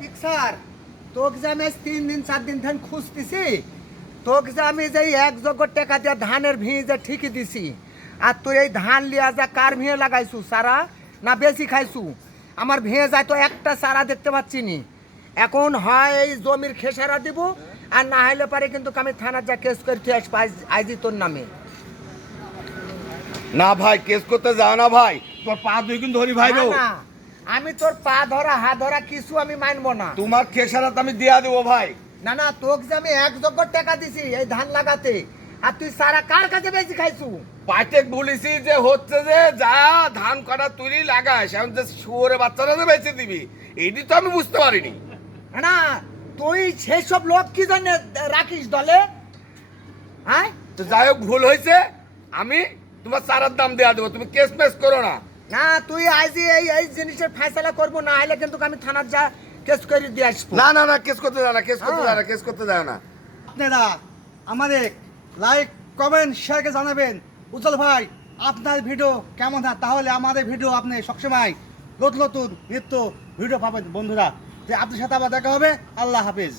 Picture তোকে যে আমি 3 দিন 4 দিন ধরে খুঁজতেছি, তোকে যে আমি যে 1 জগ টাকা দিয়ে ধানের ভিজে ঠিকই দিছি, আর তুই এই ধান লিয়া যা কার ভিয়ে লাগাইছু সারা না বেশি খাইছু? আমার ভিয়ে যায় তো একটা সারা দেখতে পাচ্ছি নি। এখন হয় এই জমির খেসারা দিব, আর না হলে পারে কিন্তু আমি থানার যা কেস করতে আসবো আইজি তোর নামে। না ভাই কেস করতে যাও না ভাই, তোর পা দুই কিন্তু ধরি ভাই গো। না, আমি তোর পা ধরা হাত ধরা কিছু আমি মানবো না। তোমার খেসারাত আমি দিয়া দেবো ভাই। না না, তোকে যে আমি 1 জগ টাকা দিছি এই ধান লাগাতে, আর তুই সারা কার কাছে বেশি খাইছু? পাটেক বলেছি যে হচ্ছে যে যা ধান কাটা তুলি লাগাস, এখন যে শুয়োরে বাচ্চারা যে বেঁচে দিবি, এইটি তো আমি বুঝতে পারিনি। না, তুই সেসব লোক কি জন্য রাখিস দলে? হ্যাঁ, তো যাই হোক ভুল হয়েছে, আমি তোমার চারার দাম দেওয়া দেবো, তুমি কেস মেস করো না। না তুই আইজি এই এই জিনিসের ফয়সালা করবো, না হলে কিন্তু আমি থানার যা কেস করে দিয়ে আসবো। না না না কেস করতে যাও না, কেস করতে যাও না, কেস করতে যাও না। আপনারা আমাদের লাইক কমেন্ট শেয়ারকে জানাবেন উজ্জ্বল ভাই আপনার ভিডিও কেমন হয়, তাহলে আমাদের ভিডিও আপনি সবসময় নতুন নতুন নিত্য ভিডিও পাবেন বন্ধুরা। যে আপনার সাথে আবার দেখা হবে। আল্লাহ হাফেজ।